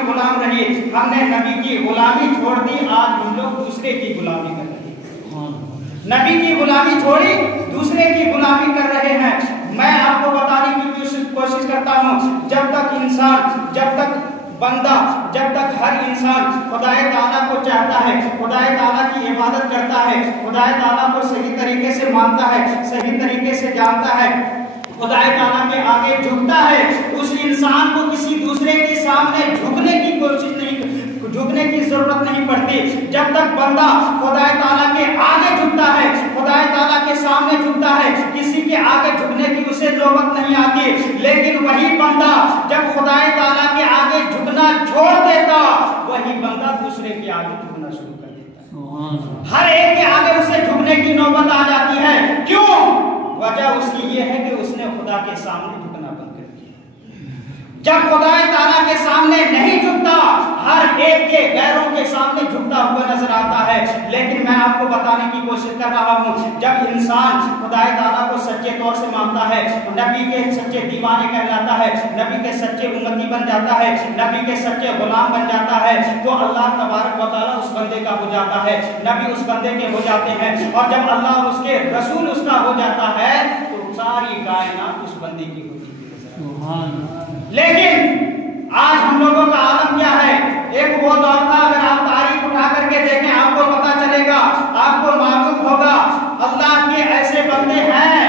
کی غلام رہی، ہم نے نبی کی غلامی چھوڑ دی، آج ہم لوگ دوسرے کی غلامی کر رہے ہیں۔ نبی کی غلامی چھوڑی، دوسرے کی غلامی کر رہے ہیں۔ میں آپ کو بتانے کی کوشش کرتا ہوں، جب تک انسان، جب تک بندہ، جب تک ہر انسان خدا تعالیٰ کو چاہتا ہے، خدا تعالیٰ کی عبادت کرتا ہے، خدا تعالیٰ کو صحیح طریقے سے مانتا ہے، صحیح طریقے سے جانتا ہے، خدا تعالیٰ کے آگے جھکتا ہے، اس انسان کو کسی دوسرے کے سامنے جھکنے کی کوشش نہیں، جھکنے کی ضرورت نہیں پڑتی۔ جب تک بندہ خدا تعالیٰ کے آگے جھکتا ہے، خدا تعالیٰ کے سامنے جھکتا ہے، کسی کے آگے جھکنے کی اسے نوبت نہیں آتی۔ لیکن وہی بندہ جب خدا تعالیٰ کے آگے جھکنا چھوڑ دیتا، وہی بندہ دوسرے کے آگے جھکنا شروع کر دیتا۔ ہر ایک کے آگے اسے جھکنے کی نوبت آ جاتی ہے۔ کیوں؟ وجہ اس کی یہ ہے کہ اس نے خدا کے سامنے جھکنا بند کر دیا۔ جب خدا تعالیٰ کے سامنے نہیں جھکتا، ہر ایک کے غیروں کے سامنے جھکتا ہوا نظر آتا ہے۔ لیکن میں آپ کو بتانے کی کوشش کر رہا ہوں، جب انسان خدا تعالیٰ کو سچے طور سے مانتا ہے، نبی کے سچے دیوانے کہلاتا ہے، نبی کے سچے امتی بن جاتا ہے، نبی کے سچے غلام بن جاتا ہے، تو اللہ تبارک و تعالیٰ اس بندے کا ہو جاتا ہے، نبی اس بندے کے ہو جاتے ہیں، اور جب اللہ اور اس کے رسول اس کا ہو جاتا ہے تو ساری کائنات اس بندے کی ہوتی ہے۔ لیکن آج ہم لوگوں کا عالم کیا ہے؟ ایک وہ دور تھا، اگر آپ تاریخ اٹھا کر کے دیکھیں آپ کو پتا چلے گا، آپ کو معلوم ہوگا اللہ کے ایسے بندے ہیں،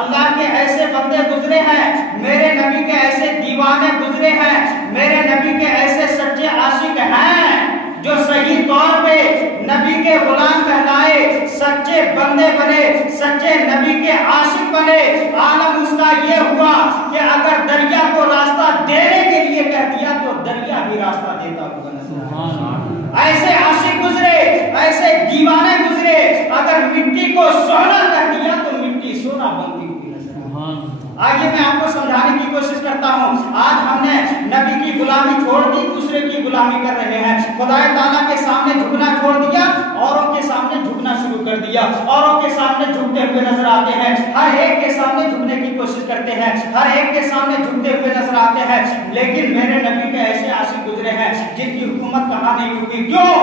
اللہ کے ایسے بندے گزرے ہیں، میرے نبی کے ایسے دیوانے گزرے ہیں، میرے نبی کے ایسے سچے عاشق ہیں جو صحیح طور پہ نبی کے غلام کہلائے، سچے بندے بنے، سچے نبی کے عاشق بنے۔ عالم اس کا یہ ہوا کہ اگر دریا کو راستہ دینے کے لیے کہہ دیا تو دریا بھی راستہ دیتا ہوگا نظر۔ ایسے عاشق گزرے، ایسے دیوانے گزرے، اگر مٹی کو سونا کہہ دیا تو مٹی سونا بنتی ہوئی نظر۔ آگے میں آپ کو سمجھانے کی کوشش کرتا ہوں، آج ہم نے نبی کی غلامی چھوڑ دی، دوسرے کی غلامی کر رہے ہیں، خدا تعالیٰ کے سامنے جھکنا چھوڑ دیا، اوروں کے سامنے جھکنا شروع کر دیا، اوروں کے سامنے جھکتے ہوئے نظر آتے ہیں، ہر ایک کے سامنے جھکنے کی کوشش کرتے ہیں، ہر ایک کے سامنے جھکتے ہوئے نظر آتے ہیں۔ لیکن میرے نبی کے ایسے عاشق گزرے ہیں جن کی حکومت کہاں نہیں ہوئی۔ کیوں؟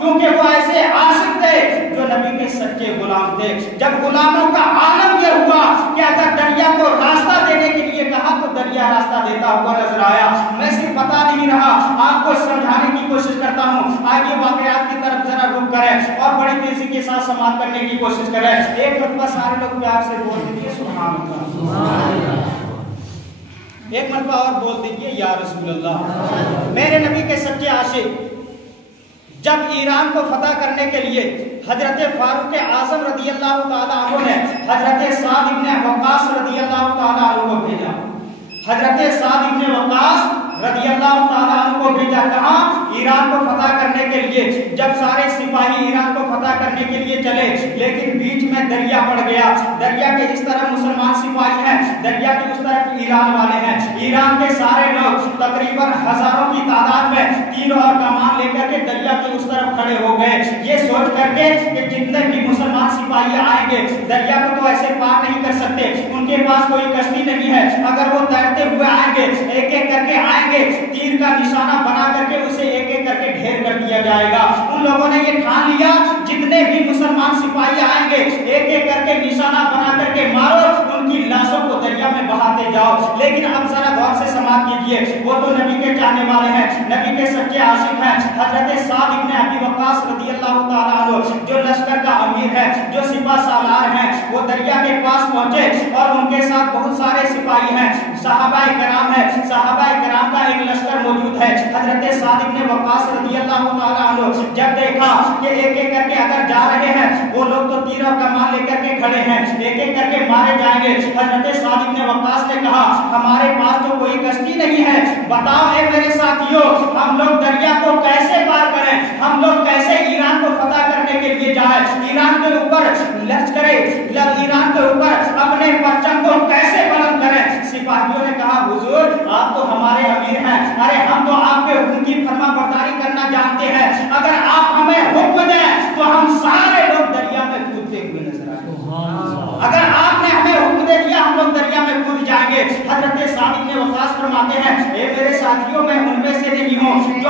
کیونکہ وہ ایسے عاشق تھے جو نبی کے سچے غلام تھے۔ جب غلاموں کا عالم یہ ہوا کہ اگر دریا کو راستہ دینے کے لیے کہا تو دریا راستہ دیتا ہوا نظر آیا۔ میں صرف پتا نہیں رہا، آپ کو سمجھانے کی کوشش کرتا ہوں۔ آگے واقعات کی طرف ذرا رک کریں اور بڑی تیزی کے ساتھ سماعت کرنے کی کوشش کریں۔ ایک مرتبہ سارے لوگ پیار سے بول دیجیے سبحان اللہ، ایک مرتبہ اور بول دیجیے یا رسول اللہ۔ میرے نبی کے سچے عاشق جب ایران کو فتح کرنے کے لیے حضرت فاروق اعظم رضی اللہ تعالیٰ عنہ نے حضرت سعد ابن وقاص رضی اللہ تعالیٰ عنہ کو بھیجا، حضرت سعد ابن وقاص رضی اللہ تعالیٰ عنہ کو بھیجا، کہاں؟ ایران کو فتح کرنے کے لیے۔ جب سارے سپاہی ایران کو فتح کرنے کے لیے چلے، لیکن بیچ میں دریا پڑ گیا، دریا کے اس طرف مسلمان سپاہی ہیں، دریا کے اس طرف ایران والے ہیں۔ ایران کے سارے لوگ تقریباً ہزاروں کی تعداد میں تیر اور کمان لے کر کے دریا کے اس طرف کھڑے ہو گئے، یہ سوچ کر کے کہ جتنے بھی مسلمان سپاہی آئیں گے دریا کو تو ایسے پار نہیں کر سکتے، ان کے پاس کوئی کشتی نہیں ہے، اگر وہ تیرتے ہوئے آئیں گے ایک ایک کر کے آئیں گے، تیر کا نشانہ بنا کر کے اسے ایک ایک کر کے ڈھیر کر دیا جائے گا۔ ان لوگوں نے یہ ٹھان لیا جتنے بھی مسلمان سپاہی آئیں گے ایک ایک کر کے نشانہ بنا کر کے مارو، ان کی لاشوں کو دریا میں بہاتے جاؤ۔ لیکن اب ذرا غور سے سماعت کیجیے، وہ تو نبی کے چاہنے والے ہیں، نبی کے سچے عاشق ہیں، حضرت سعد ابن ابی وقاص رضی اللہ تعالیٰ عنہ جو لشکر کا امیر ہے، جو سپاہ سالار ہیں، وہ دریا کے پاس پہنچے اور ان کے ساتھ بہت سارے سپاہی ہیں، صحابہ کرام ہیں، صحابہ کرام کا ایک لشکر موجود ہے۔ حضرت سعد ابن وقاص رضی اللہ تعالیٰ عنہ جب دیکھا کہ ایک ایک کر کے اگر جا رہے ہیں وہ لوگ تو تیر اور کمان لے کر کے کھڑے ہیں، ایک ایک کر کے مارے جائیں گے، حضرت سعد ابن وقاص نے کہا ہمارے پاس تو کوئی کشتی نہیں ہے، بتاؤ اے میرے ساتھیوں ہم لوگ دریا کو کیسے پار کریں، ہم لوگ کیسے ایران کو فتح کرنے کے لیے جائیں، ایران کے اوپر لشکرے، ایران کے اوپر اپنے پرچم کو کیسے بلند کریں۔ سپاہیوں نے کہا حضور آپ تو ہمارے امیر ہیں، ارے ہم تو آپ کے حکم کی فرما برداری کرنا جانتے ہیں، اگر آپ ہمیں حکم دیں تو ہم سارے لوگ دریا میں کودتے ہوئے نظر آئیں گے، اگر آپ نے ہمیں حکم دے دیا ہم لوگ دریا میں کود جائیں گے۔ حضرت سعد ابن وقاص فرماتے ہیں اے میرے ساتھیوں میں ان میں سے نہیں ہوں جو